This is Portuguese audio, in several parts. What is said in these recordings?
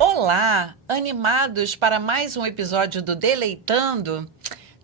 Olá, animados para mais um episódio do Deleitando?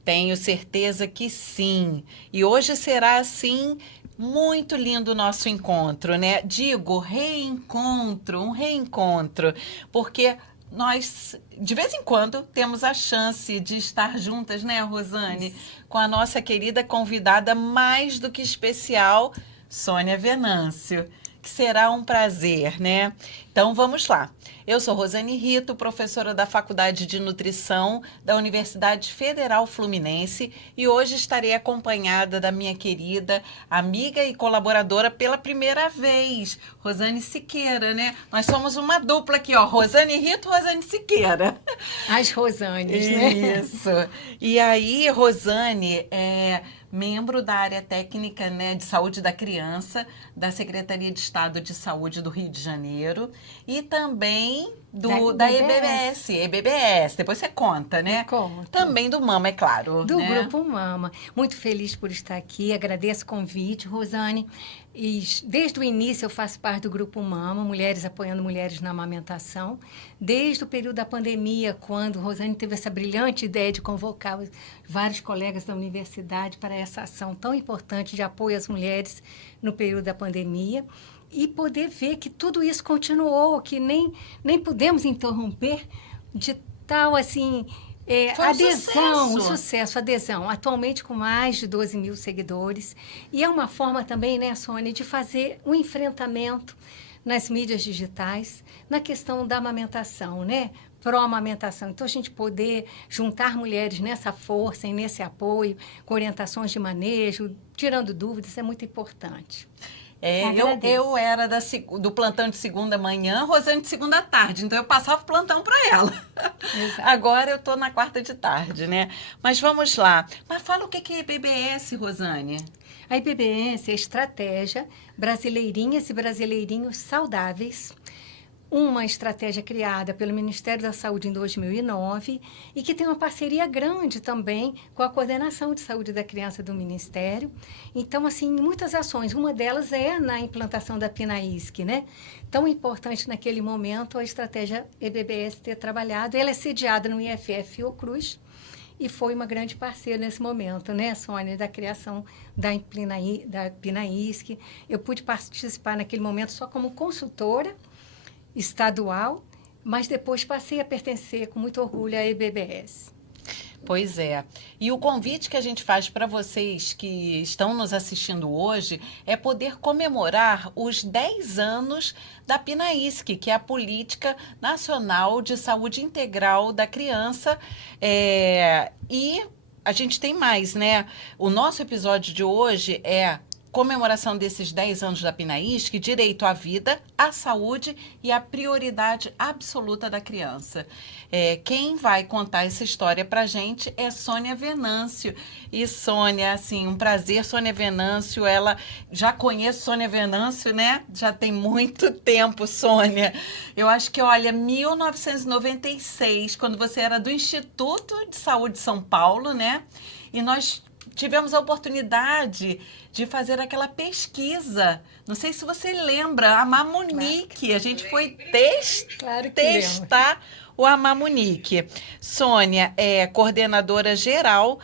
Tenho certeza que sim. E hoje será assim muito lindo o nosso encontro, né? Digo, reencontro, um reencontro, porque nós de vez em quando temos a chance de estar juntas, né, Rosane, Isso. com a nossa querida convidada mais do que especial, Sônia Venâncio, que será um prazer, né? Então vamos lá. Eu sou Rosane Rito, professora da Faculdade de Nutrição da Universidade Federal Fluminense, e hoje estarei acompanhada da minha querida amiga e colaboradora pela primeira vez, Rosane Siqueira, né? Nós somos uma dupla aqui, ó, Rosane Rito, Rosane Siqueira. As Rosanes, né? Isso. E aí, Rosane é membro da área técnica, né, de saúde da criança da Secretaria de Estado de Saúde do Rio de Janeiro e também Da da BBS. EBBS. Depois você conta, né? Conto. Também do Mama, é claro, Do né? Grupo Mama. Muito feliz por estar aqui, agradeço o convite, Rosane. E desde o início eu faço parte do Grupo Mama, Mulheres Apoiando Mulheres na Amamentação. Desde o período da pandemia, quando Rosane teve essa brilhante ideia de convocar vários colegas da universidade para essa ação tão importante de apoio às mulheres no período da pandemia. E poder ver que tudo isso continuou, que nem pudemos interromper de tal assim Foi um adesão, um sucesso. sucesso, adesão, atualmente com mais de 12 mil seguidores. E é uma forma também, né, Sônia, de fazer um enfrentamento nas mídias digitais, na questão da amamentação, né? Pró-amamentação. Então, a gente poder juntar mulheres nessa força e nesse apoio, com orientações de manejo, tirando dúvidas, é muito importante. É, eu Agradeço. era do plantão de segunda manhã, Rosane de segunda tarde, então eu passava o plantão para ela. Exato. Agora eu tô na quarta de tarde, né? Mas vamos lá. Mas fala o que é BBS, Rosane? A IBBS é a Estratégia Brasileirinhas e Brasileirinhos Saudáveis, uma estratégia criada pelo Ministério da Saúde em 2009 e que tem uma parceria grande também com a Coordenação de Saúde da Criança do Ministério. Então, assim, muitas ações. Uma delas é na implantação da PINAISC, né? Tão importante naquele momento a estratégia EBBS ter trabalhado. Ela é sediada no IFF Fiocruz e foi uma grande parceira nesse momento, né, Sônia, da criação da PINAISC. Eu pude participar naquele momento só como consultora estadual, mas depois passei a pertencer com muito orgulho à EBBS. Pois é. E o convite que a gente faz para vocês que estão nos assistindo hoje é poder comemorar os 10 anos da PNAISC, que é a Política Nacional de Saúde Integral da Criança. E a gente tem mais, né? O nosso episódio de hoje é comemoração desses 10 anos da PNAISC, direito à vida, à saúde e à prioridade absoluta da criança. Quem vai contar essa história pra gente é Sônia Venâncio. E Sônia, assim, um prazer, Sônia Venâncio, ela já conheço Sônia Venâncio, né? Já tem muito tempo, Sônia. Eu acho que, olha, 1996, quando você era do Instituto de Saúde de São Paulo, né? E nós tivemos a oportunidade de fazer aquela pesquisa. Não sei se você lembra, a Mamunique. A gente foi Claro que lembro. testar o Amamunique. Sônia é coordenadora geral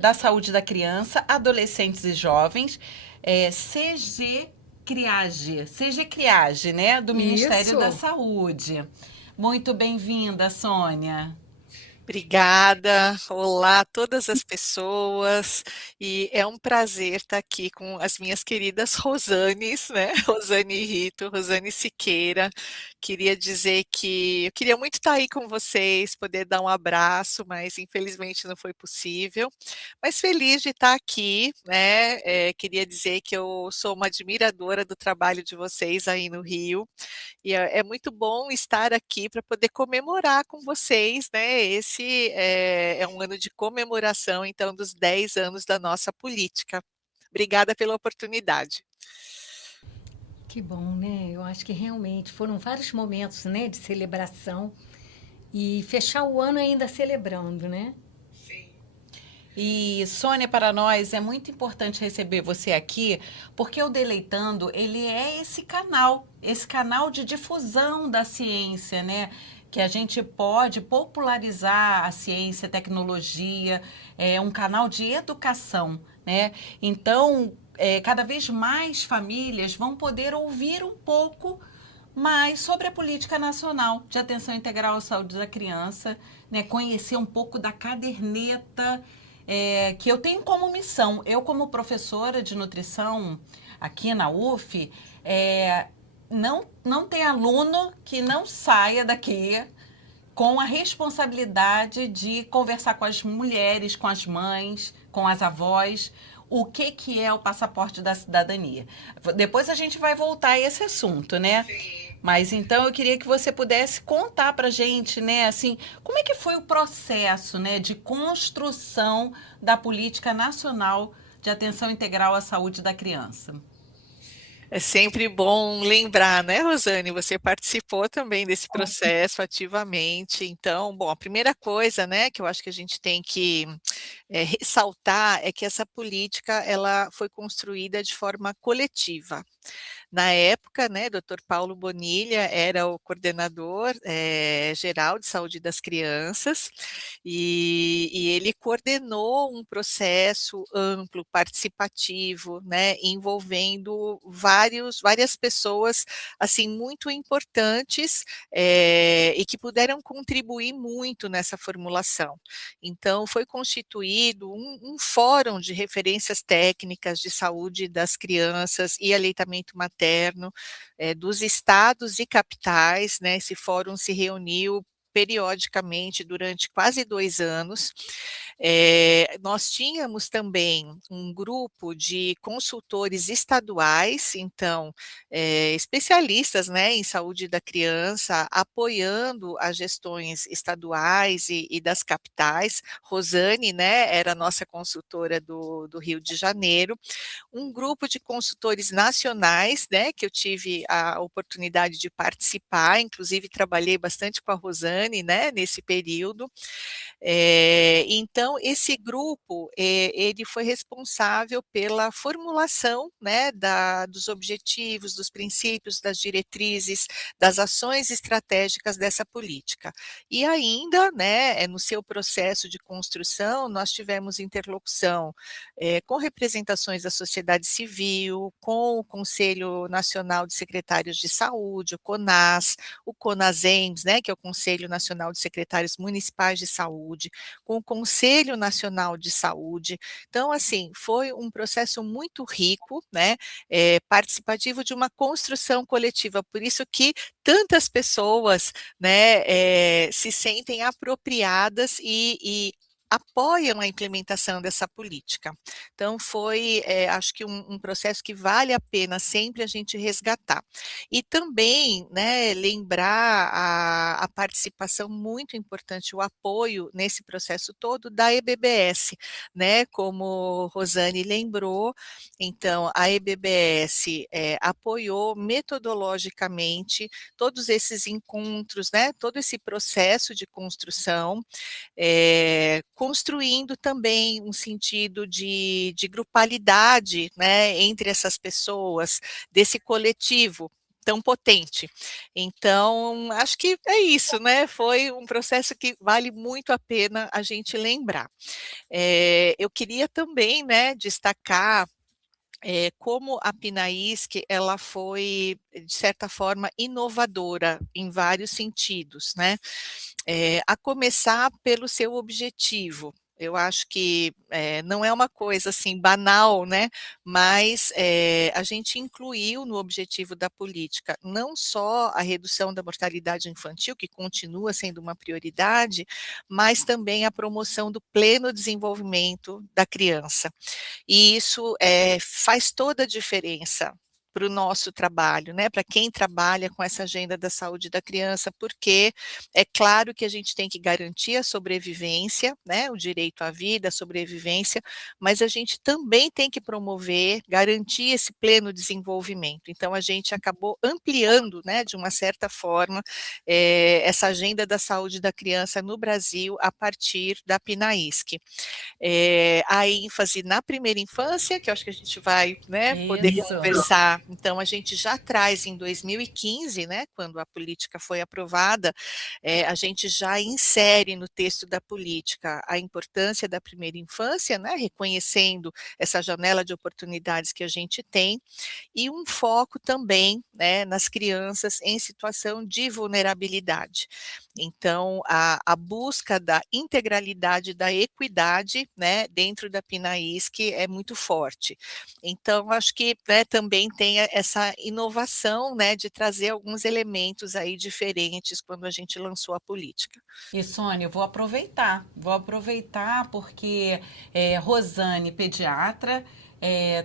da saúde da criança, adolescentes e jovens, CG Criage, né, do Ministério da Isso. Saúde. Muito bem-vinda, Sônia. Obrigada, olá a todas as pessoas, e é um prazer estar aqui com as minhas queridas Rosanes, né? Rosane Rito, Rosane Siqueira. Queria dizer que eu queria muito estar aí com vocês, poder dar um abraço, mas infelizmente não foi possível. Mas feliz de estar aqui, né? Queria dizer que eu sou uma admiradora do trabalho de vocês aí no Rio. E é muito bom estar aqui para poder comemorar com vocês, né? Esse é um ano de comemoração, então, dos 10 anos da nossa política. Obrigada pela oportunidade. Que bom, né? Eu acho que realmente foram vários momentos, né, de celebração e fechar o ano ainda celebrando, né? E, Sônia, para nós é muito importante receber você aqui, porque o Deleitando, ele é esse canal de difusão da ciência, né? Que a gente pode popularizar a ciência, a tecnologia, é um canal de educação, né? Então, cada vez mais famílias vão poder ouvir um pouco mais sobre a política nacional de atenção integral à saúde da criança, né? Conhecer um pouco da caderneta que eu tenho como missão. Eu, como professora de nutrição aqui na UF, não tem aluno que não saia daqui com a responsabilidade de conversar com as mulheres, com as mães, com as avós, o que é o passaporte da cidadania. Depois a gente vai voltar a esse assunto, né? Mas então eu queria que você pudesse contar para a gente, né, assim, como é que foi o processo, né, de construção da política nacional de atenção integral à saúde da criança. É sempre bom lembrar, né, Rosane? Você participou também desse processo ativamente. Então, bom, a primeira coisa, né, que eu acho que a gente tem que ressaltar é que essa política ela foi construída de forma coletiva. Na época, né, Dr. Paulo Bonilha era o coordenador geral de saúde das crianças e ele coordenou um processo amplo, participativo, né, envolvendo várias pessoas assim muito importantes e que puderam contribuir muito nessa formulação. Então, foi constituído um fórum de referências técnicas de saúde das crianças e aleitamento materno dos estados e capitais, né? Esse fórum se reuniu periodicamente durante quase 2 anos. Nós tínhamos também um grupo de consultores estaduais, então, especialistas, né, em saúde da criança, apoiando as gestões estaduais e das capitais. Rosane, né, era a nossa consultora do Rio de Janeiro, um grupo de consultores nacionais, né, que eu tive a oportunidade de participar, inclusive trabalhei bastante com a Rosane, né, nesse período. Então esse grupo, ele foi responsável pela formulação, né, dos objetivos, dos princípios, das diretrizes, das ações estratégicas dessa política. E ainda, né, no seu processo de construção, nós tivemos interlocução com representações da sociedade civil, com o Conselho Nacional de Secretários de Saúde, o CONAS, o CONASEMS, né, que é o Conselho Nacional de Secretários Municipais de Saúde, com o Conselho Nacional de Saúde. Então, assim, foi um processo muito rico, né, participativo de uma construção coletiva, por isso que tantas pessoas, né, se sentem apropriadas e apoiam a implementação dessa política. Então foi, acho que um processo que vale a pena sempre a gente resgatar. E também, né, lembrar a participação muito importante, o apoio nesse processo todo da EBBS, né, como Rosane lembrou, então a EBBS, apoiou metodologicamente todos esses encontros, né, todo esse processo de construção, construindo também um sentido de grupalidade, né, entre essas pessoas, desse coletivo tão potente. Então, acho que é isso, né, foi um processo que vale muito a pena a gente lembrar. Eu queria também, né, destacar como a Pinaisk ela foi, de certa forma, inovadora em vários sentidos, né. A começar pelo seu objetivo. Eu acho que, não é uma coisa, assim, banal, né, mas, a gente incluiu no objetivo da política, não só a redução da mortalidade infantil, que continua sendo uma prioridade, mas também a promoção do pleno desenvolvimento da criança. E isso, faz toda a diferença para o nosso trabalho, né, para quem trabalha com essa agenda da saúde da criança, porque é claro que a gente tem que garantir a sobrevivência, né, o direito à vida, a sobrevivência, mas a gente também tem que promover, garantir esse pleno desenvolvimento. Então, a gente acabou ampliando, né, de uma certa forma, essa agenda da saúde da criança no Brasil a partir da PNAISC. A ênfase na primeira infância, que eu acho que a gente vai, né, poder Isso. conversar. Então, a gente já traz em 2015, né, quando a política foi aprovada, a gente já insere no texto da política a importância da primeira infância, né, reconhecendo essa janela de oportunidades que a gente tem, e um foco também, né, nas crianças em situação de vulnerabilidade. Então, a busca da integralidade, da equidade, né, dentro da PNAISC é muito forte. Então, acho que, né, também tem essa inovação, né, de trazer alguns elementos aí diferentes quando a gente lançou a política. E Sônia, eu vou aproveitar porque Rosane, pediatra,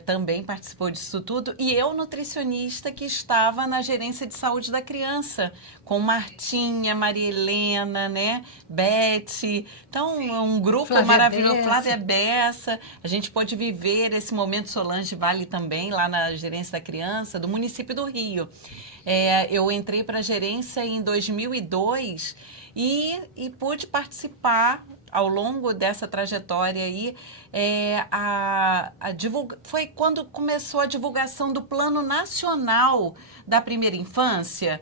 também participou disso tudo, e eu, nutricionista, que estava na gerência de saúde da criança, com Martinha, Maria Helena, né, Beth, então é um grupo Flávia maravilhoso, Bessa. Flávia Bessa, a gente pôde viver esse momento, Solange Vale também, lá na gerência da criança, do município do Rio. Eu entrei para a gerência em 2002 e pude participar ao longo dessa trajetória aí. Foi quando começou a divulgação do Plano Nacional da Primeira Infância,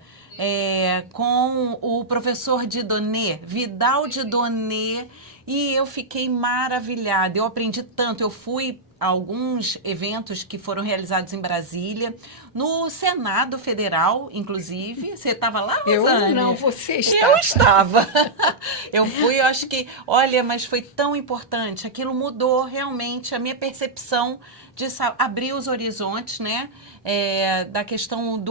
com o professor Didonê, Vidal Didonê, e eu fiquei maravilhada. Eu aprendi tanto, eu fui a alguns eventos que foram realizados em Brasília, no Senado Federal, inclusive. Você estava lá, Rosane? Eu não, você está. Eu estava. Eu fui, eu acho que, olha, mas foi tão importante. Aquilo mudou realmente a minha percepção de abrir os horizontes, né? Da questão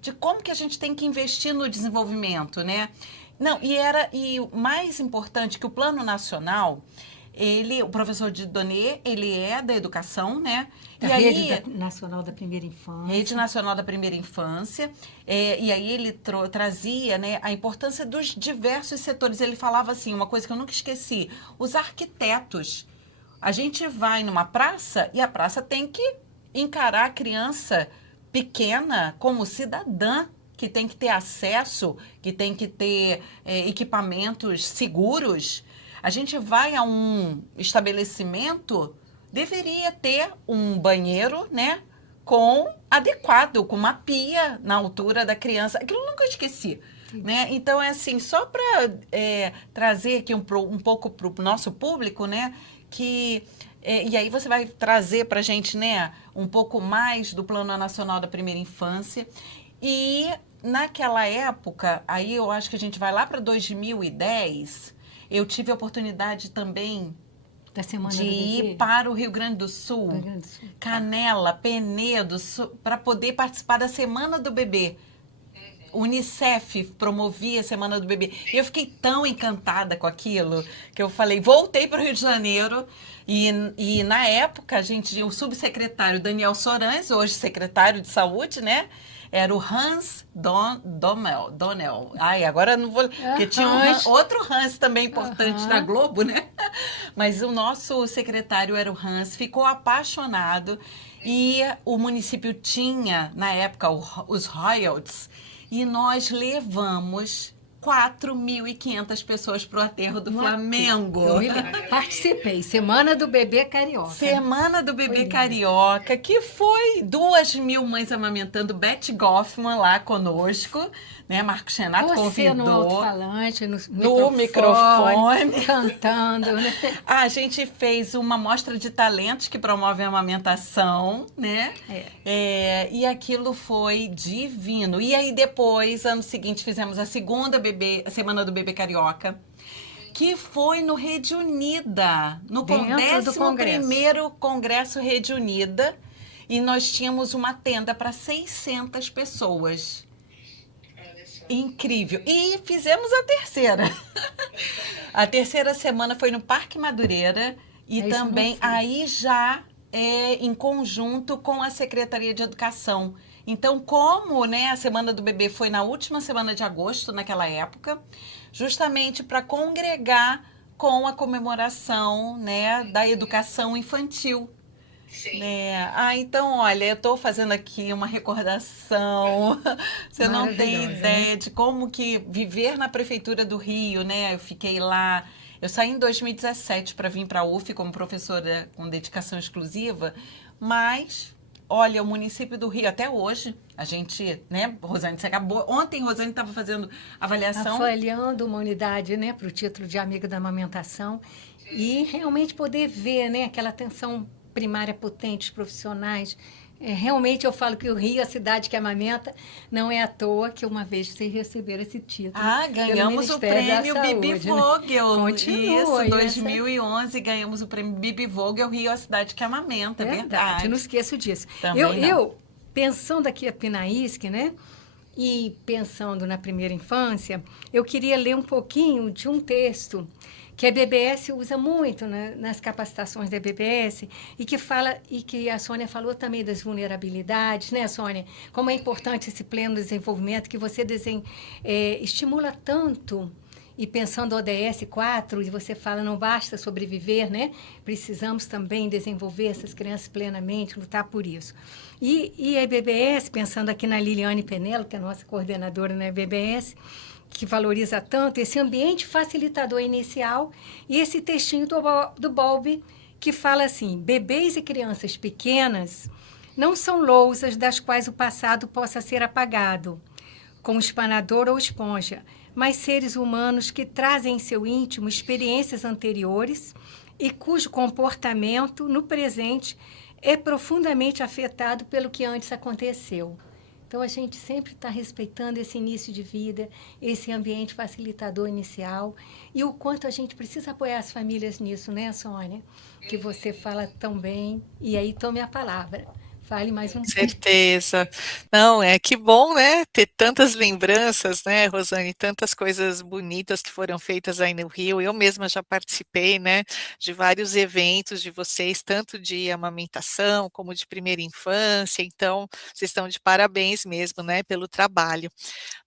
de como que a gente tem que investir no desenvolvimento, né? Não, e o mais importante que o Plano Nacional, o professor Didonê, ele é da educação, né? Da Rede Nacional da Primeira Infância. Rede Nacional da Primeira Infância. E aí ele trazia, né, a importância dos diversos setores. Ele falava assim, uma coisa que eu nunca esqueci, os arquitetos. A gente vai numa praça e a praça tem que encarar a criança pequena como cidadã, que tem que ter acesso, que tem que ter equipamentos seguros. A gente vai a um estabelecimento, deveria ter um banheiro, né, adequado, com uma pia na altura da criança. Aquilo eu nunca esqueci. Né? Então, é assim, só para trazer aqui um pouco para o nosso público, né, e aí você vai trazer para a gente, né, um pouco mais do Plano Nacional da Primeira Infância. E naquela época, aí eu acho que a gente vai lá para 2010, eu tive a oportunidade também da Semana de do ir Bebê. para o Rio Grande do Sul, Canela, Penedo, para poder participar da Semana do Bebê. O Unicef promovia a Semana do Bebê. E eu fiquei tão encantada com aquilo que eu falei, voltei para o Rio de Janeiro e na época a gente tinha o subsecretário Daniel Sorães, hoje secretário de Saúde, né? Era o Hans Donnell. Ai, agora eu não vou... Porque tinha outro Hans também importante na Globo, né? Mas o nosso secretário era o Hans, ficou apaixonado e o município tinha, na época, os royalties, e nós levamos 4.500 pessoas para o aterro do Flamengo. Eu participei, Semana do Bebê Carioca. Semana do Bebê Carioca, que foi 2.000 mães amamentando, Beth Goffman lá conosco, né? Marcos Renato Você convidou. no alto-falante, no microfone, cantando. Né? A gente fez uma mostra de talentos que promove a amamentação, né? E aquilo foi divino. E aí depois, ano seguinte, fizemos a Semana do Bebê Carioca, que foi no Rede Unida, no 11º Congresso Rede Unida, e nós tínhamos uma tenda para 600 pessoas. Incrível. E fizemos a terceira. A terceira semana foi no Parque Madureira, e também aí já em conjunto com a Secretaria de Educação. Então, como, né, a Semana do Bebê foi na última semana de agosto, naquela época, justamente para congregar com a comemoração, né, da educação infantil. Né? Ah, então, olha, eu estou fazendo aqui uma recordação. Você não tem Maravilhosa, né? ideia de como que viver na prefeitura do Rio, né? Eu fiquei lá. Eu saí em 2017 para vir para a UF como professora com dedicação exclusiva, mas olha, o município do Rio até hoje, a gente, né, Rosane, você acabou. Ontem, Rosane estava fazendo avaliação. Avaliando uma unidade, né, para o título de amiga da amamentação e realmente poder ver, né, aquela atenção primária potente, os profissionais. Realmente eu falo que o Rio, a cidade que amamenta, não é à toa que uma vez vocês receberam esse título Ah, pelo ganhamos o Ministério da prêmio Bibi Saúde, né? Vogel. Continua, Isso, e essa 2011 ganhamos o prêmio Bibi Vogel, Rio, a cidade que amamenta, é verdade, não verdade. esqueço disso. Também não. Pensando aqui a Pinaísque, né? E pensando na primeira infância, eu queria ler um pouquinho de um texto que a BBS usa muito, né, nas capacitações da BBS e que fala e que a Sônia falou também das vulnerabilidades, né, Sônia? Como é importante esse pleno desenvolvimento que você estimula tanto. E pensando ODS 4, e você fala, não basta sobreviver, né? Precisamos também desenvolver essas crianças plenamente, lutar por isso. E a BBS, pensando aqui na Liliane Penelo, que é a nossa coordenadora na BBS, que valoriza tanto esse ambiente facilitador inicial, e esse textinho do Bowlby, que fala assim, bebês e crianças pequenas não são lousas das quais o passado possa ser apagado, com espanador ou esponja, mas seres humanos que trazem em seu íntimo experiências anteriores e cujo comportamento, no presente, é profundamente afetado pelo que antes aconteceu. Então, a gente sempre está respeitando esse início de vida, esse ambiente facilitador inicial, e o quanto a gente precisa apoiar as famílias nisso, né, Sônia? Que você fala tão bem, e aí tome a palavra. Fale mais um pouco. Certeza. Não, é que bom, né, ter tantas lembranças, né, Rosane, tantas coisas bonitas que foram feitas aí no Rio. Eu mesma já participei, né, de vários eventos de vocês, tanto de amamentação como de primeira infância. Então, vocês estão de parabéns mesmo, né, pelo trabalho.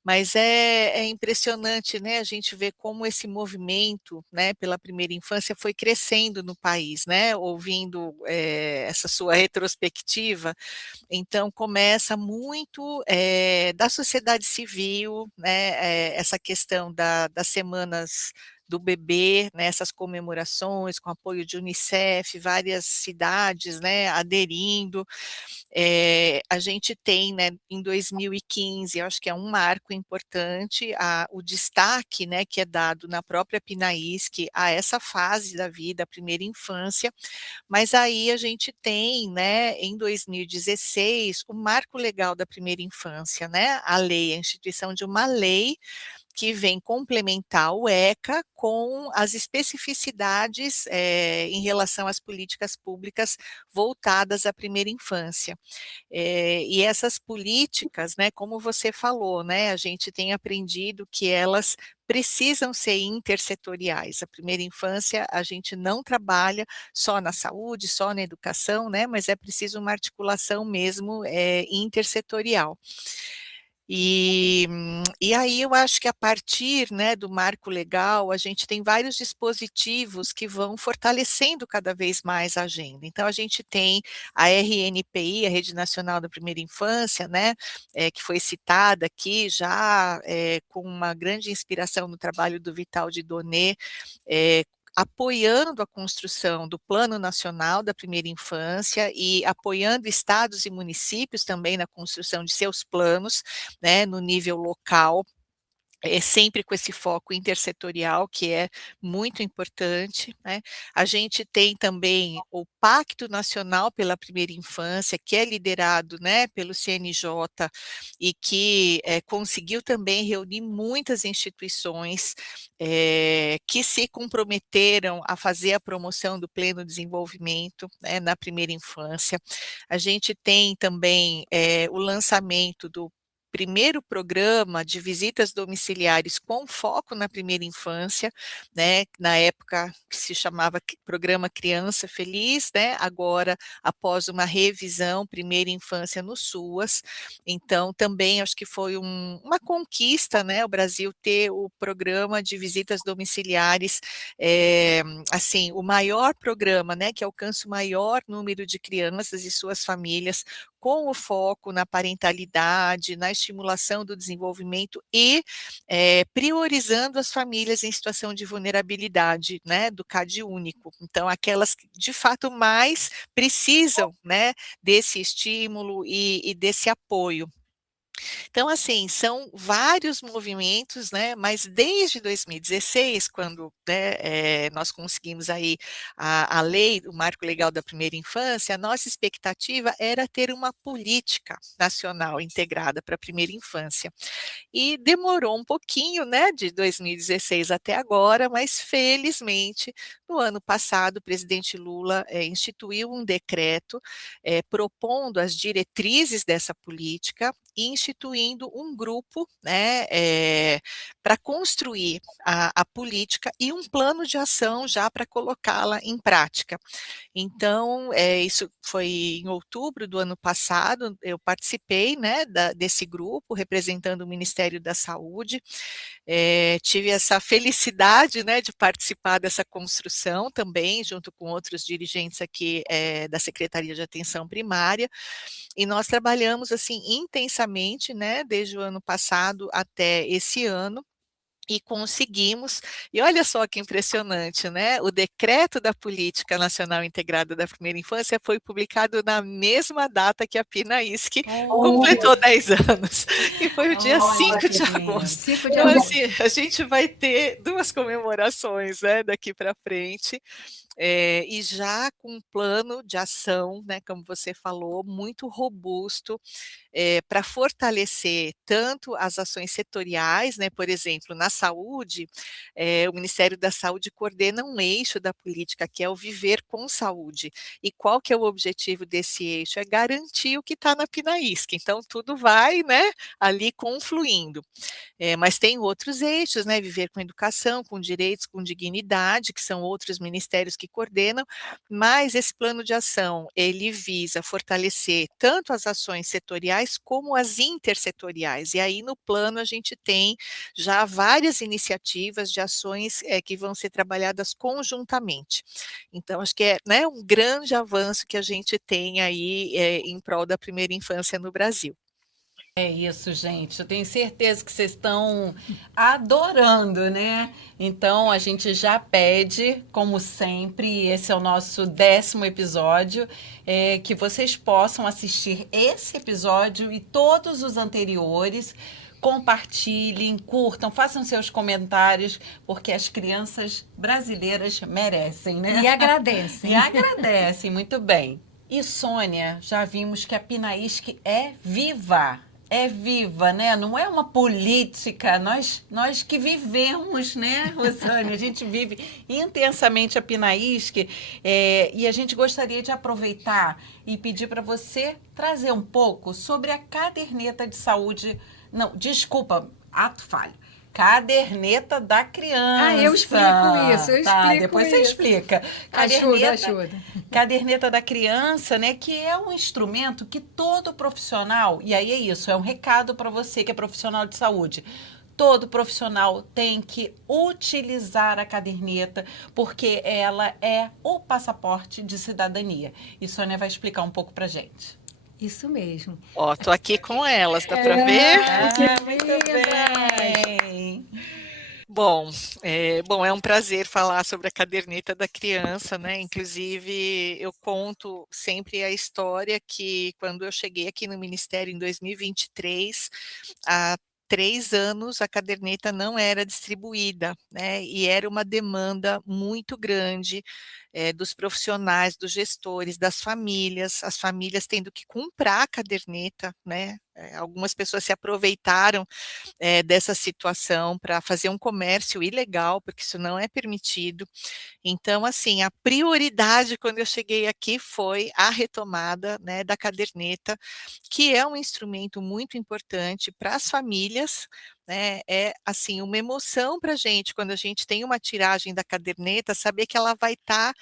Mas é impressionante, né, a gente ver como esse movimento, né, pela primeira infância foi crescendo no país, né, ouvindo essa sua retrospectiva, então começa muito da sociedade civil, né, essa questão das semanas do bebê, né, essas comemorações com apoio de Unicef, várias cidades, né, aderindo, a gente tem, né, em 2015, eu acho que é um marco importante, o destaque, né, que é dado na própria PNAISC a essa fase da vida, a primeira infância, mas aí a gente tem, né, em 2016, o marco legal da primeira infância, né, a instituição de uma lei que vem complementar o ECA com as especificidades em relação às políticas públicas voltadas à primeira infância. E essas políticas, né, como você falou, né, a gente tem aprendido que elas precisam ser intersetoriais. A primeira infância, a gente não trabalha só na saúde, só na educação, né, mas é preciso uma articulação mesmo intersetorial. E aí eu acho que a partir, né, do marco legal, a gente tem vários dispositivos que vão fortalecendo cada vez mais a agenda. Então a gente tem a RNPI, a Rede Nacional da Primeira Infância, né, que foi citada aqui já com uma grande inspiração no trabalho do Vital de Donnet, apoiando a construção do Plano Nacional da Primeira Infância e apoiando estados e municípios também na construção de seus planos, né, no nível local, sempre com esse foco intersetorial, que é muito importante, né. A gente tem também o Pacto Nacional pela Primeira Infância, que é liderado, né, pelo CNJ e que conseguiu também reunir muitas instituições que se comprometeram a fazer a promoção do pleno desenvolvimento, né, na primeira infância. A gente tem também o lançamento do primeiro programa de visitas domiciliares com foco na primeira infância, né, na época que se chamava Programa Criança Feliz, né, agora após uma revisão, primeira infância no SUAS. Então também acho que foi uma conquista, né, o Brasil ter o programa de visitas domiciliares, assim, o maior programa, né, que alcança o maior número de crianças e suas famílias, com o foco na parentalidade, na estimulação do desenvolvimento e priorizando as famílias em situação de vulnerabilidade, né, do CAD único. Então, aquelas que de fato mais precisam, né, desse estímulo e desse apoio. Então, assim, são vários movimentos, né, mas desde 2016, quando, né, nós conseguimos aí a lei, o marco legal da primeira infância, a nossa expectativa era ter uma política nacional integrada para a primeira infância. E demorou um pouquinho, né, de 2016 até agora, mas felizmente, no ano passado, o presidente Lula instituiu um decreto propondo as diretrizes dessa política e instituindo um grupo, né, para construir a política e um plano de ação já para colocá-la em prática. Então, isso foi em outubro do ano passado, eu participei, né, desse grupo, representando o Ministério da Saúde, tive essa felicidade, né, de participar dessa construção também, junto com outros dirigentes aqui, da Secretaria de Atenção Primária, e nós trabalhamos, assim, intensamente, né, desde o ano passado até esse ano, e conseguimos, e olha só que impressionante, né, o decreto da Política Nacional Integrada da Primeira Infância foi publicado na mesma data que a PNAISC Olha, completou 10 anos, que foi o dia olha, 5 de gente. agosto. 5 de Então, agosto. assim, a gente vai ter 2 comemorações, né, daqui para frente, e já com um plano de ação, né, como você falou, muito robusto, para fortalecer tanto as ações setoriais, né, por exemplo, na saúde, o Ministério da Saúde coordena um eixo da política, que é o Viver com Saúde. E qual que é o objetivo desse eixo? É garantir o que está na PNAISC, então tudo vai, né, ali confluindo. Mas tem outros eixos, né, viver com educação, com direitos, com dignidade, que são outros ministérios que coordenam, mas esse plano de ação, ele visa fortalecer tanto as ações setoriais como as intersetoriais, e aí no plano a gente tem já várias iniciativas de ações que vão ser trabalhadas conjuntamente. Então acho que é, né, um grande avanço que a gente tem aí em prol da primeira infância no Brasil. É isso, gente. Eu tenho certeza que vocês estão adorando, né? Então a gente já pede, como sempre, esse é o nosso 10º episódio, que vocês possam assistir esse episódio e todos os anteriores. Compartilhem, curtam, façam seus comentários, porque as crianças brasileiras merecem, né? E agradecem. E agradecem, muito bem. E Sônia, já vimos que a Pinaísc é viva. É viva, né? Não é uma política. Nós que vivemos, né, Rosane? A gente vive intensamente a Pinaísc, e a gente gostaria de aproveitar e pedir para você trazer um pouco sobre a caderneta de saúde. Não, desculpa, ato falho. Caderneta da criança. Ah, eu explico isso, eu Tá, explico depois você isso. explica. Ajuda. Caderneta da criança, né, que é um instrumento que todo profissional, e aí é isso, é um recado para você que é profissional de saúde. Todo profissional tem que utilizar a caderneta, porque ela é o passaporte de cidadania. E Sônia vai explicar um pouco para gente. Isso mesmo. Ó, tô aqui com elas, dá para ver? Muito lindas! bem. Bom, bom, é um prazer falar sobre a caderneta da criança, né? Inclusive, eu conto sempre a história que quando eu cheguei aqui no Ministério em 2023, há 3 anos a caderneta não era distribuída, né? E era uma demanda muito grande dos profissionais, dos gestores, das famílias, as famílias tendo que comprar a caderneta, né? algumas pessoas se aproveitaram dessa situação para fazer um comércio ilegal, porque isso não é permitido. Então, assim, a prioridade quando eu cheguei aqui foi a retomada, né, da caderneta, que é um instrumento muito importante para as famílias, né, é, assim, uma emoção para a gente quando a gente tem uma tiragem da caderneta, saber que ela vai estar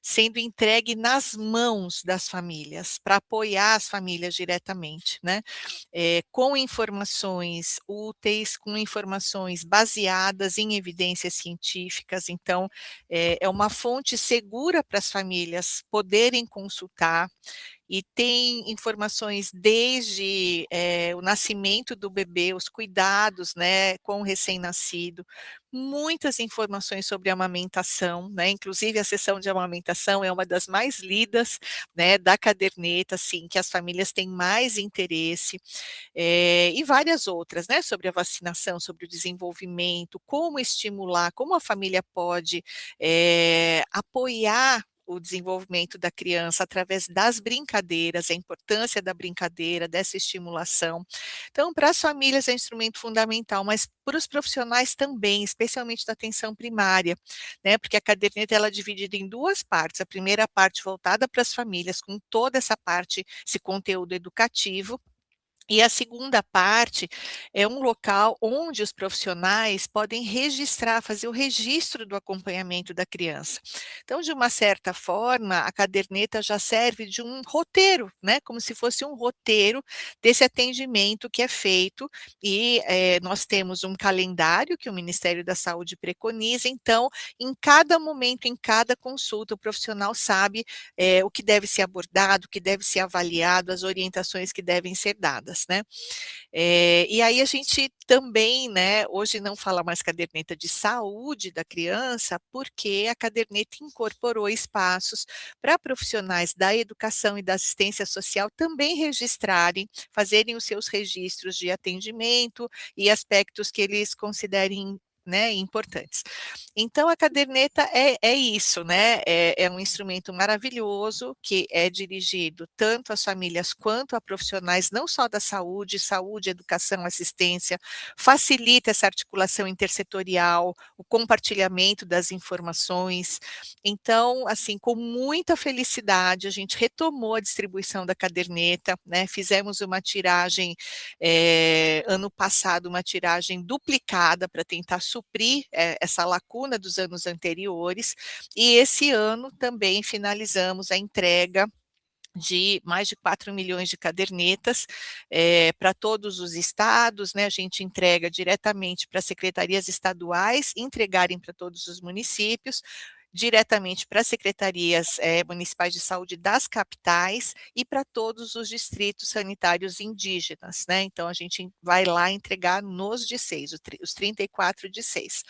sendo entregue nas mãos das famílias, para apoiar as famílias diretamente, né, com informações úteis, com informações baseadas em evidências científicas, então, é uma fonte segura para as famílias poderem consultar, e tem informações desde, o nascimento do bebê, os cuidados, né, com o recém-nascido, muitas informações sobre amamentação, né, inclusive a seção de amamentação é uma das mais lidas, né, da caderneta, assim, que as famílias têm mais interesse, e várias outras, né, sobre a vacinação, sobre o desenvolvimento, como estimular, como a família pode, apoiar o desenvolvimento da criança através das brincadeiras, a importância da brincadeira, dessa estimulação. Então, para as famílias é um instrumento fundamental, mas para os profissionais também, especialmente da atenção primária, né, porque a caderneta ela é dividida em 2 partes, a primeira parte voltada para as famílias, com toda essa parte, esse conteúdo educativo, e a segunda parte é um local onde os profissionais podem registrar, fazer o registro do acompanhamento da criança. Então, de uma certa forma, a caderneta já serve de um roteiro, né, como se fosse um roteiro desse atendimento que é feito e, nós temos um calendário que o Ministério da Saúde preconiza, então, em cada momento, em cada consulta, o profissional sabe, o que deve ser abordado, o que deve ser avaliado, as orientações que devem ser dadas, né. E aí a gente também, né, hoje não fala mais caderneta de saúde da criança, porque a caderneta incorporou espaços para profissionais da educação e da assistência social também registrarem, fazerem os seus registros de atendimento e aspectos que eles considerem, né, importantes. Então a caderneta é isso, né, é um instrumento maravilhoso que é dirigido tanto às famílias quanto a profissionais, não só da saúde, saúde, educação, assistência, facilita essa articulação intersetorial, o compartilhamento das informações. Então, assim, com muita felicidade, a gente retomou a distribuição da caderneta, né, fizemos uma tiragem, ano passado, uma tiragem duplicada para tentar suprir, essa lacuna dos anos anteriores, e esse ano também finalizamos a entrega de mais de 4 milhões de cadernetas, para todos os estados, né, a gente entrega diretamente para as secretarias estaduais entregarem para todos os municípios, diretamente para as secretarias, municipais de saúde das capitais e para todos os distritos sanitários indígenas, né, então a gente vai lá entregar nos DICEIs, os 34 DICEIs.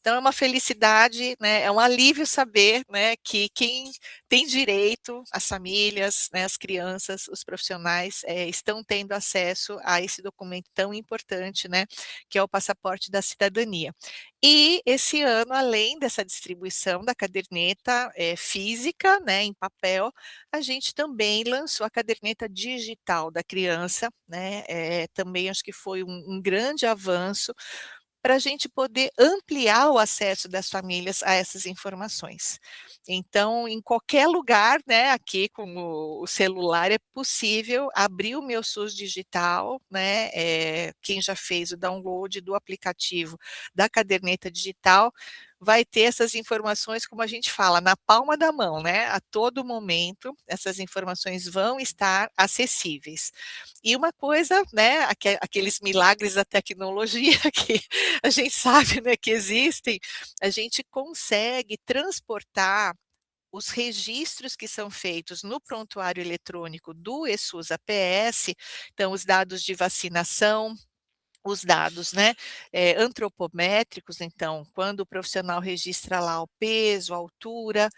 Então é uma felicidade, né, é um alívio saber, né, que quem tem direito, as famílias, né, as crianças, os profissionais, estão tendo acesso a esse documento tão importante, né, que é o passaporte da cidadania. E esse ano, além dessa distribuição da caderneta, física, né, em papel, a gente também lançou a caderneta digital da criança, né, também acho que foi um grande avanço, para a gente poder ampliar o acesso das famílias a essas informações. Então, em qualquer lugar, né, aqui com o celular é possível abrir o Meu SUS digital, né, quem já fez o download do aplicativo da caderneta digital, vai ter essas informações, como a gente fala, na palma da mão, né, a todo momento, essas informações vão estar acessíveis. E uma coisa, né, aqueles milagres da tecnologia que a gente sabe, né, que existem, a gente consegue transportar os registros que são feitos no prontuário eletrônico do eSUS APS, então os dados de vacinação, os dados, né, antropométricos, então, quando o profissional registra lá o peso, a altura,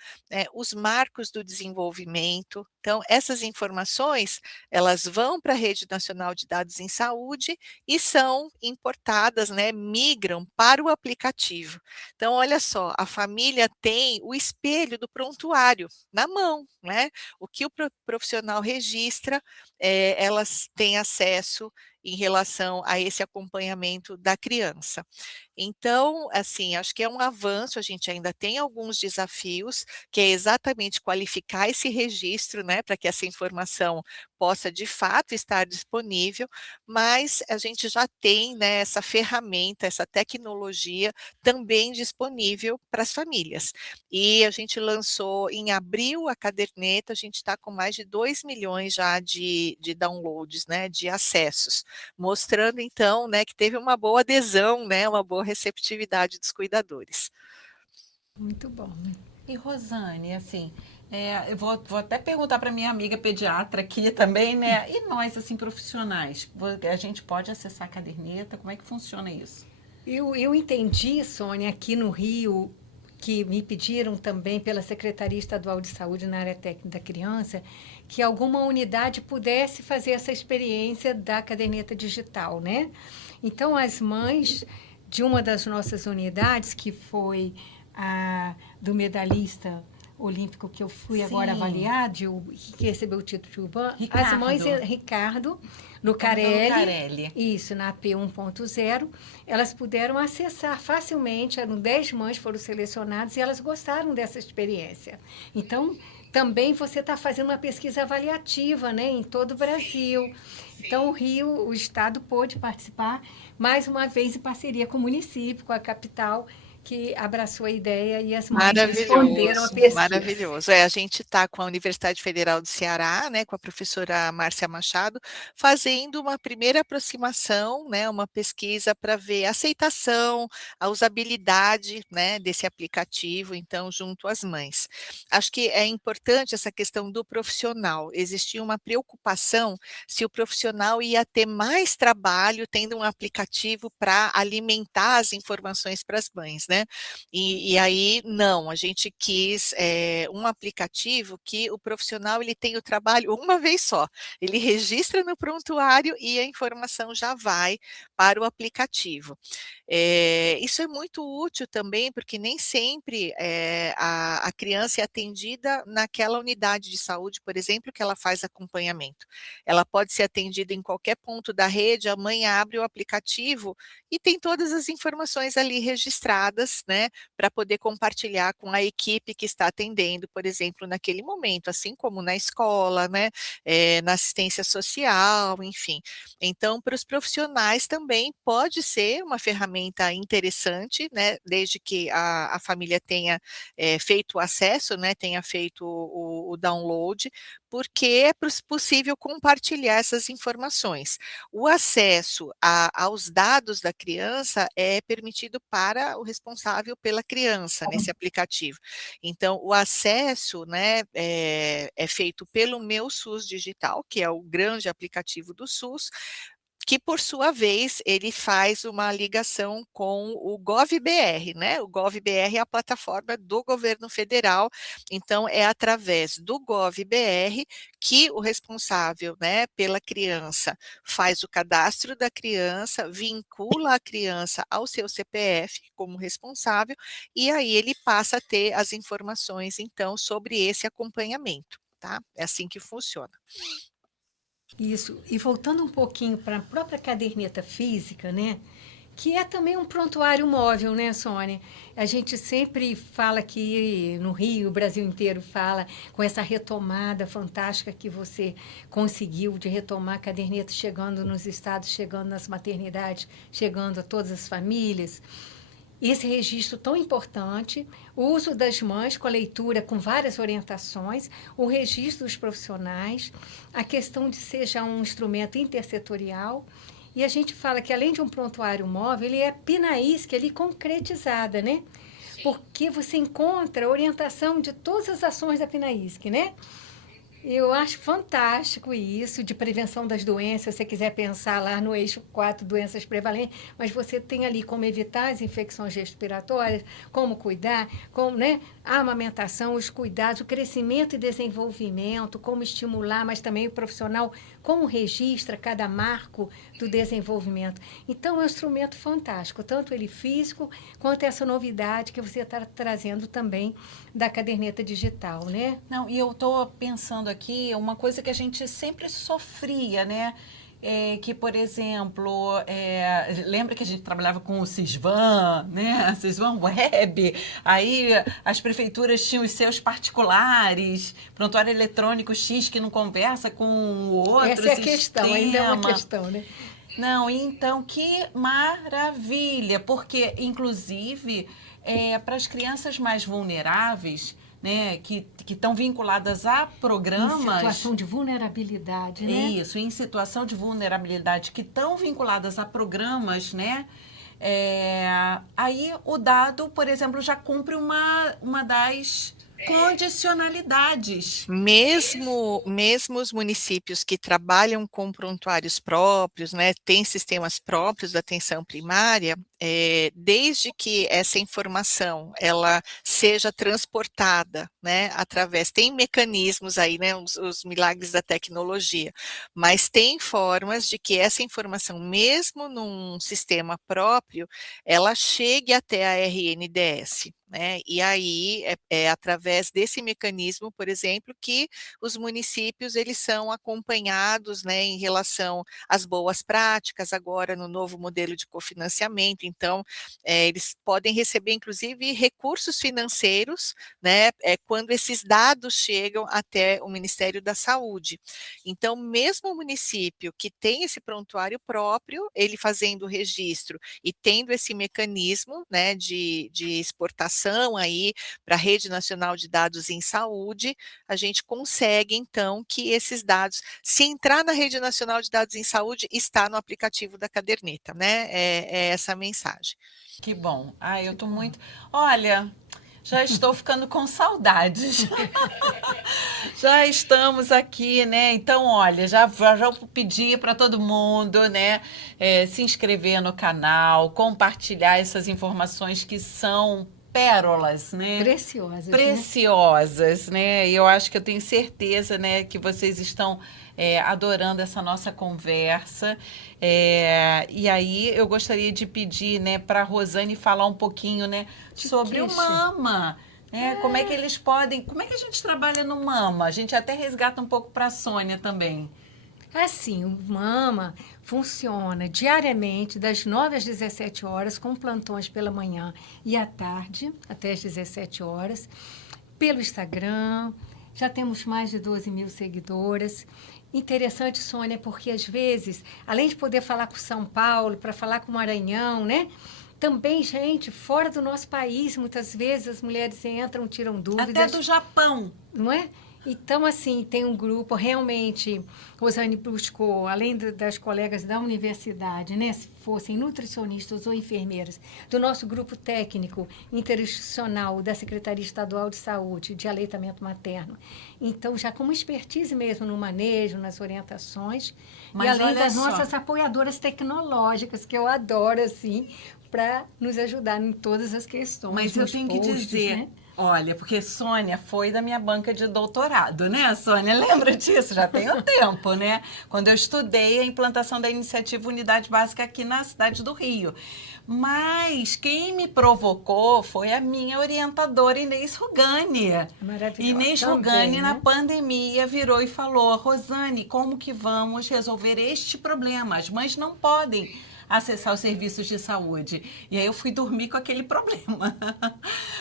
os marcos do desenvolvimento. Então, essas informações, elas vão para a Rede Nacional de Dados em Saúde e são importadas, né, migram para o aplicativo. Então, olha só, a família tem o espelho do prontuário na mão, né, o que o profissional registra, elas têm acesso em relação a esse acompanhamento da criança. Então, assim, acho que é um avanço, a gente ainda tem alguns desafios, que é exatamente qualificar esse registro, né, para que essa informação possa de fato estar disponível, mas a gente já tem, né, essa ferramenta, essa tecnologia também disponível para as famílias. E a gente lançou em abril a caderneta, a gente está com mais de 2 milhões já de downloads, né, de acessos, mostrando então, né, que teve uma boa adesão, né, uma boa receptividade dos cuidadores. Muito bom. E Rosane, assim, eu vou até perguntar para minha amiga pediatra aqui também, né? E nós, assim, profissionais, a gente pode acessar a caderneta? Como é que funciona isso? Eu entendi, Sônia, aqui no Rio, que me pediram também pela Secretaria Estadual de Saúde na área técnica da criança, que alguma unidade pudesse fazer essa experiência da caderneta digital, né? Então, as mães de uma das nossas unidades, que foi a do medalhista olímpico que eu fui agora Sim. avaliar, que recebeu o título de Uban, as mães, Ricardo Ricardo Lucarelli, isso, na AP 1.0, elas puderam acessar facilmente, eram 10 mães foram selecionadas e elas gostaram dessa experiência. Então, também você está fazendo uma pesquisa avaliativa, né, em todo o Brasil. Então, o Rio, o Estado pôde participar, mais uma vez em parceria com o município, com a capital, que abraçou a ideia e as mães responderam a Maravilhoso, pesquisa. maravilhoso. A gente está com a Universidade Federal do Ceará, né, com a professora Márcia Machado, fazendo uma primeira aproximação, né, uma pesquisa para ver a aceitação, a usabilidade, né, desse aplicativo, então, junto às mães. Acho que é importante essa questão do profissional. Existia uma preocupação se o profissional ia ter mais trabalho tendo um aplicativo para alimentar as informações para as mães, né? E aí, não, a gente quis um aplicativo que o profissional ele tem o trabalho uma vez só. Ele registra no prontuário e a informação já vai para o aplicativo. Isso é muito útil também, porque nem sempre a criança é atendida naquela unidade de saúde, por exemplo, que ela faz acompanhamento. Ela pode ser atendida em qualquer ponto da rede, a mãe abre o aplicativo e tem todas as informações ali registradas, né, para poder compartilhar com a equipe que está atendendo, por exemplo, naquele momento, assim como na escola, né, na assistência social, enfim. Então, para os profissionais também pode ser uma ferramenta interessante, né, desde que a família tenha feito o acesso, né, tenha feito o download, porque é possível compartilhar essas informações. O acesso aos dados da criança é permitido para o responsável pela criança nesse aplicativo. Então, o acesso, né, é feito pelo Meu SUS Digital, que é o grande aplicativo do SUS, que por sua vez ele faz uma ligação com o GovBR, né? O GovBR é a plataforma do governo federal, então é através do GovBR que o responsável, né, pela criança faz o cadastro da criança, vincula a criança ao seu CPF como responsável e aí ele passa a ter as informações então sobre esse acompanhamento, tá? É assim que funciona. Isso. E voltando um pouquinho para a própria caderneta física, né? Que é também um prontuário móvel, né, Sônia? A gente sempre fala aqui no Rio, o Brasil inteiro fala com essa retomada fantástica que você conseguiu de retomar a caderneta chegando nos estados, chegando nas maternidades, chegando a todas as famílias. Esse registro tão importante, o uso das mães com a leitura, com várias orientações, o registro dos profissionais, a questão de ser já um instrumento intersetorial. E a gente fala que, além de um prontuário móvel, ele é PNAISC, ele concretizada, né? Porque você encontra a orientação de todas as ações da PNAISC, né? Eu acho fantástico isso, de prevenção das doenças. Se você quiser pensar lá no eixo 4 doenças prevalentes, mas você tem ali como evitar as infecções respiratórias, como cuidar, como, né, a amamentação, os cuidados, o crescimento e desenvolvimento, como estimular, mas também o profissional, como registra cada marco do desenvolvimento. Então, é um instrumento fantástico, tanto ele físico, quanto essa novidade que você está trazendo também da caderneta digital, né? Não, e eu estou pensando aqui, uma coisa que a gente sempre sofria, né? É que, por exemplo, lembra que a gente trabalhava com o Sisvan, né? Sisvan Web, aí as prefeituras tinham os seus particulares, prontuário eletrônico X que não conversa com o outro Essa é a sistema. questão, ainda é uma questão, né? Não, então, que maravilha, porque, inclusive, para as crianças mais vulneráveis, né, que estão vinculadas a Em programas. situação de vulnerabilidade, né? Isso, em situação de vulnerabilidade, que estão vinculadas a programas, né? Aí o dado, por exemplo, já cumpre uma das condicionalidades. Mesmo os municípios que trabalham com prontuários próprios, né, têm sistemas próprios da atenção primária, desde que essa informação ela seja transportada, né, tem mecanismos aí, né, os milagres da tecnologia, mas tem formas de que essa informação, mesmo num sistema próprio, ela chegue até a RNDS. Né? E aí é através desse mecanismo, por exemplo, que os municípios eles são acompanhados, né, em relação às boas práticas agora no novo modelo de cofinanciamento. Então, eles podem receber, inclusive, recursos financeiros, né, quando esses dados chegam até o Ministério da Saúde. Então, mesmo o município que tem esse prontuário próprio, ele fazendo o registro e tendo esse mecanismo, né, de exportação aí para a Rede Nacional de Dados em Saúde, a gente consegue, então, que esses dados, se entrar na Rede Nacional de Dados em Saúde, está no aplicativo da caderneta, né? É essa a mensagem. Que bom. Ah, eu tô muito. Olha, já estou ficando com saudades. Já estamos aqui, né? Então, olha, já vou pedir para todo mundo, né, se inscrever no canal, compartilhar essas informações que são pérolas, né? Preciosas, né? Preciosas, né? E eu acho que eu tenho certeza, né, que vocês estão adorando essa nossa conversa. E aí eu gostaria de pedir, né, para a Rosane falar um pouquinho, né, sobre o queixa. Mama. Como é que eles podem. Como é que a gente trabalha no Mama? A gente até resgata um pouco para a Sônia também. Assim, o Mama funciona diariamente das 9 às 17 horas, com plantões pela manhã e à tarde, até às 17 horas, pelo Instagram. Já temos mais de 12 mil seguidoras. Interessante, Sônia, porque às vezes, além de poder falar com São Paulo, para falar com o Maranhão, né? Também, gente, fora do nosso país, muitas vezes as mulheres entram, tiram dúvidas. Até do Japão. Não é? Então, assim, tem um grupo, realmente, Rosane buscou, além das colegas da universidade, né, se fossem nutricionistas ou enfermeiras, do nosso grupo técnico interinstitucional da Secretaria Estadual de Saúde, de aleitamento materno. Então, já com uma expertise mesmo no manejo, nas orientações, Mas e além olha das só. nossas apoiadoras tecnológicas, que eu adoro, assim, para nos ajudar em todas as questões. Mas eu nos tenho que posts, dizer, né? olha, porque Sônia foi da minha banca de doutorado, né, Sônia? Lembra disso? Já tem um tempo, né? Quando eu estudei a implantação da iniciativa Unidade Básica aqui na cidade do Rio. Mas quem me provocou foi a minha orientadora Inês Rugani. Maravilhosa Inês também, Rugani, na né? pandemia, virou e falou: Rosane, como que vamos resolver este problema? As mães não podem acessar os serviços de saúde. E aí eu fui dormir com aquele problema.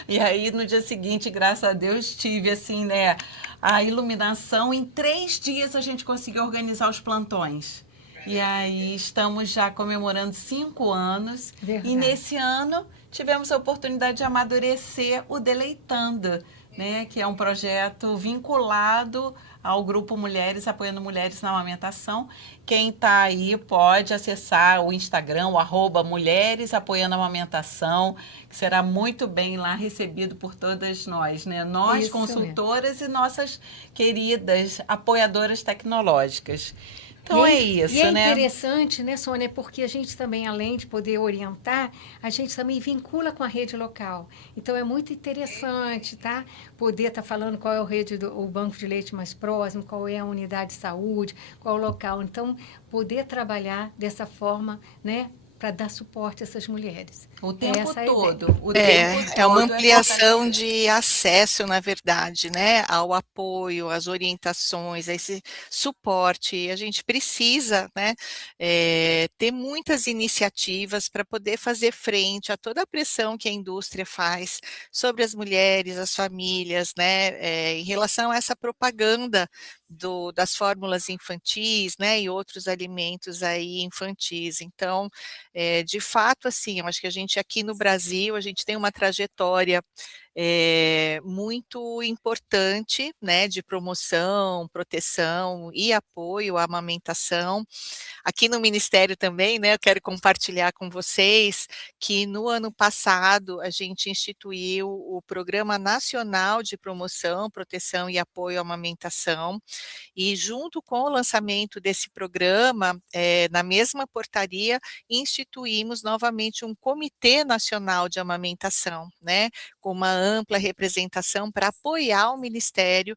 E aí no dia seguinte, graças a Deus, tive assim, né, a iluminação. Em 3 dias a gente conseguiu organizar os plantões. E aí estamos já comemorando 5 anos. Verdade. E nesse ano tivemos a oportunidade de amadurecer o Deleitando, né, que é um projeto vinculado ao Grupo Mulheres Apoiando Mulheres na Amamentação. Quem está aí pode acessar o Instagram, o arroba Mulheres Apoiando a Amamentação, que será muito bem lá recebido por todas nós, né? Nós, Isso mesmo. consultoras, e nossas queridas apoiadoras tecnológicas. Então é E é isso, né? interessante, né, Sônia, porque a gente também, além de poder orientar, a gente também vincula com a rede local. Então é muito interessante, tá? Poder estar falando qual é o banco de leite mais próximo, qual é a unidade de saúde, qual é o local. Então, poder trabalhar dessa forma, né, para dar suporte a essas mulheres. O É tempo essa a ideia. todo, o tempo É uma todo é ampliação fortalecer. de acesso, na verdade, né, ao apoio, às orientações, a esse suporte. E a gente precisa, né, ter muitas iniciativas para poder fazer frente a toda a pressão que a indústria faz sobre as mulheres, as famílias, né, em relação a essa propaganda das fórmulas infantis, né, e outros alimentos aí infantis. Então, de fato, assim, eu acho que a gente aqui no Brasil, a gente tem uma trajetória muito importante, né, de promoção, proteção e apoio à amamentação. Aqui no Ministério também, né, eu quero compartilhar com vocês que no ano passado a gente instituiu o Programa Nacional de Promoção, Proteção e Apoio à Amamentação, e junto com o lançamento desse programa, na mesma portaria, instituímos novamente um Comitê Nacional de Amamentação, né, com uma ampla representação para apoiar o Ministério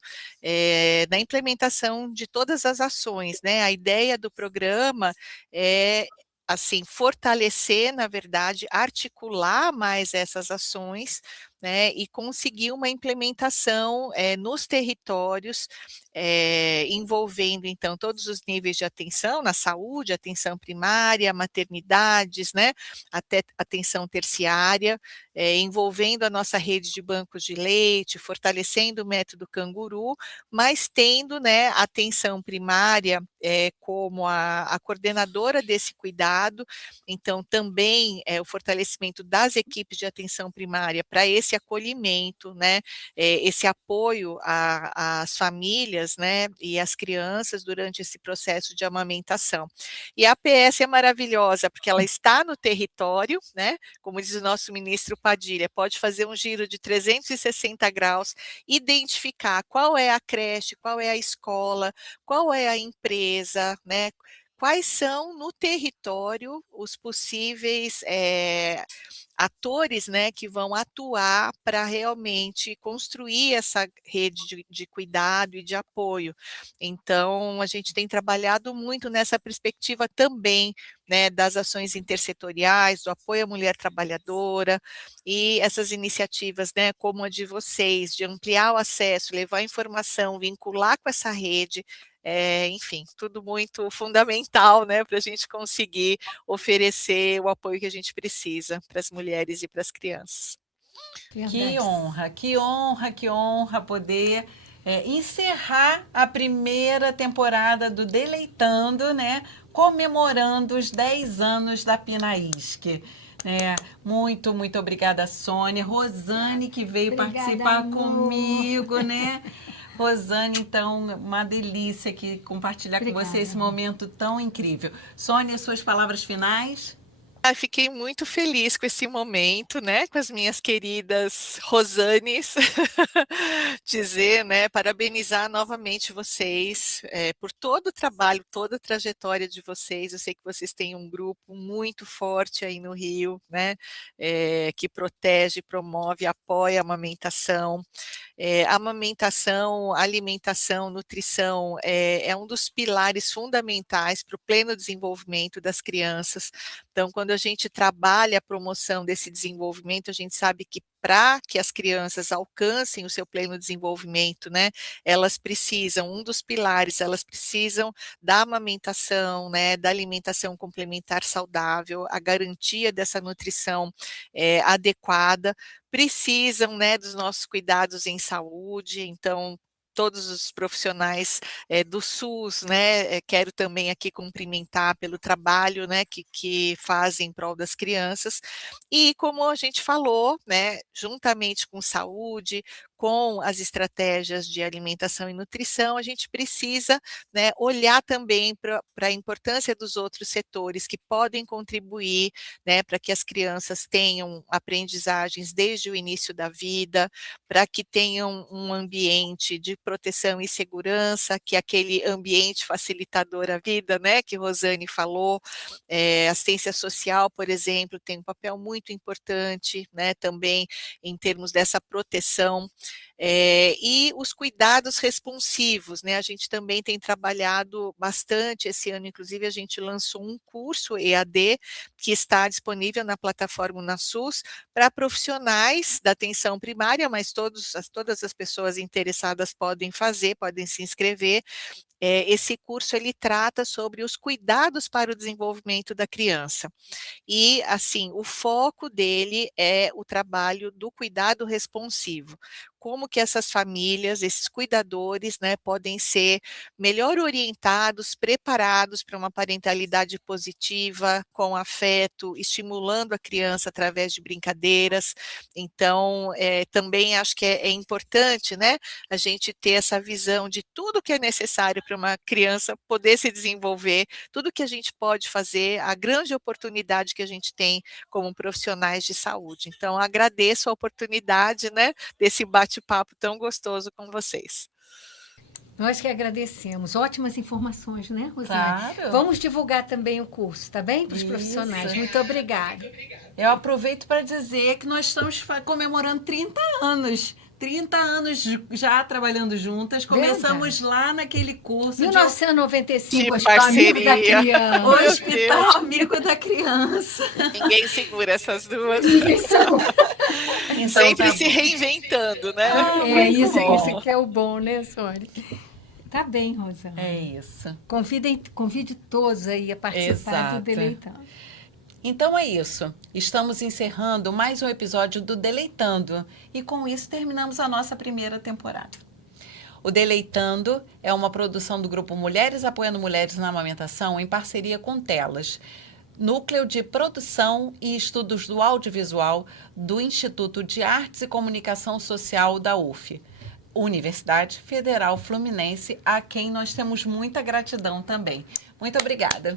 na implementação de todas as ações, né. A ideia do programa é assim, fortalecer, na verdade, articular mais essas ações, né, e conseguir uma implementação nos territórios, envolvendo então todos os níveis de atenção na saúde, atenção primária, maternidades, né, até atenção terciária, envolvendo a nossa rede de bancos de leite, fortalecendo o método canguru, mas tendo, né, atenção primária como a coordenadora desse cuidado, então também o fortalecimento das equipes de atenção primária para esse acolhimento, né, esse apoio às famílias, né, e às crianças durante esse processo de amamentação. E a APS é maravilhosa, porque ela está no território, né, como diz o nosso ministro Padilha, pode fazer um giro de 360 graus, identificar qual é a creche, qual é a escola, qual é a empresa, né, quais são no território os possíveis atores, né, que vão atuar para realmente construir essa rede de cuidado e de apoio. Então, a gente tem trabalhado muito nessa perspectiva também, né, das ações intersetoriais, do apoio à mulher trabalhadora e essas iniciativas, né, como a de vocês, de ampliar o acesso, levar informação, vincular com essa rede, enfim, tudo muito fundamental, né, para a gente conseguir oferecer o apoio que a gente precisa para as mulheres e para as crianças. Que Verdade. honra, que honra, que honra poder encerrar a primeira temporada do Deleitando, né? Comemorando os 10 anos da Pinaísque. Muito, muito obrigada, Sônia. Rosane, que veio Obrigada, participar amor. comigo, né? Rosane, então, uma delícia aqui compartilhar com você Obrigada, esse amor. momento tão incrível. Sônia, suas palavras finais? Fiquei muito feliz com esse momento, né, com as minhas queridas Rosanes, dizer, né, parabenizar novamente vocês, por todo o trabalho, toda a trajetória de vocês. Eu sei que vocês têm um grupo muito forte aí no Rio, né, que protege, promove, apoia a amamentação. Amamentação, alimentação, nutrição é um dos pilares fundamentais para o pleno desenvolvimento das crianças. Então, quando a gente trabalha a promoção desse desenvolvimento, a gente sabe que para que as crianças alcancem o seu pleno desenvolvimento, né, elas precisam, um dos pilares, elas precisam da amamentação, né, da alimentação complementar saudável, a garantia dessa nutrição adequada, precisam, né, dos nossos cuidados em saúde, então todos os profissionais do SUS, né, quero também aqui cumprimentar pelo trabalho, né, que fazem em prol das crianças, e como a gente falou, né, juntamente com saúde, com as estratégias de alimentação e nutrição, a gente precisa, né, olhar também para a importância dos outros setores que podem contribuir, né, para que as crianças tenham aprendizagens desde o início da vida, para que tenham um ambiente de proteção e segurança, que é aquele ambiente facilitador à vida, né, que Rosane falou. Assistência social, por exemplo, tem um papel muito importante, né, também em termos dessa proteção. E os cuidados responsivos, né? A gente também tem trabalhado bastante esse ano, inclusive a gente lançou um curso EAD que está disponível na plataforma UnaSUS para profissionais da atenção primária, mas todas as pessoas interessadas podem fazer, podem se inscrever. Esse curso ele trata sobre os cuidados para o desenvolvimento da criança. E, assim, o foco dele é o trabalho do cuidado responsivo. Como que essas famílias, esses cuidadores, né, podem ser melhor orientados, preparados para uma parentalidade positiva, com afeto, estimulando a criança através de brincadeiras. Então, também acho que é importante, né, a gente ter essa visão de tudo que é necessário para uma criança poder se desenvolver, tudo que a gente pode fazer, a grande oportunidade que a gente tem como profissionais de saúde. Então, agradeço a oportunidade, né, desse bate-papo tão gostoso com vocês. Nós que agradecemos. Ótimas informações, né, Rosane? Claro. Vamos divulgar também o curso, tá bem? Para os Isso. profissionais. Muito obrigada. Eu aproveito para dizer que nós estamos comemorando 30 anos. 30 anos já trabalhando juntas. Começamos lá naquele curso 1995, De Hospital Amigo da parceria. Criança. O Hospital Amigo da Criança. Ninguém segura essas duas. Isso. Então, Sempre tá se reinventando, né? É muito isso, bom. isso que é o bom, né, Sônia? Tá bem, Rosana. É isso. Convide todos aí a participar Exato. do Deleitando. Então é isso. Estamos encerrando mais um episódio do Deleitando. E com isso terminamos a nossa primeira temporada. O Deleitando é uma produção do grupo Mulheres Apoiando Mulheres na Amamentação em parceria com Telas, Núcleo de Produção e Estudos do Audiovisual do Instituto de Artes e Comunicação Social da UF, Universidade Federal Fluminense, a quem nós temos muita gratidão também. Muito obrigada.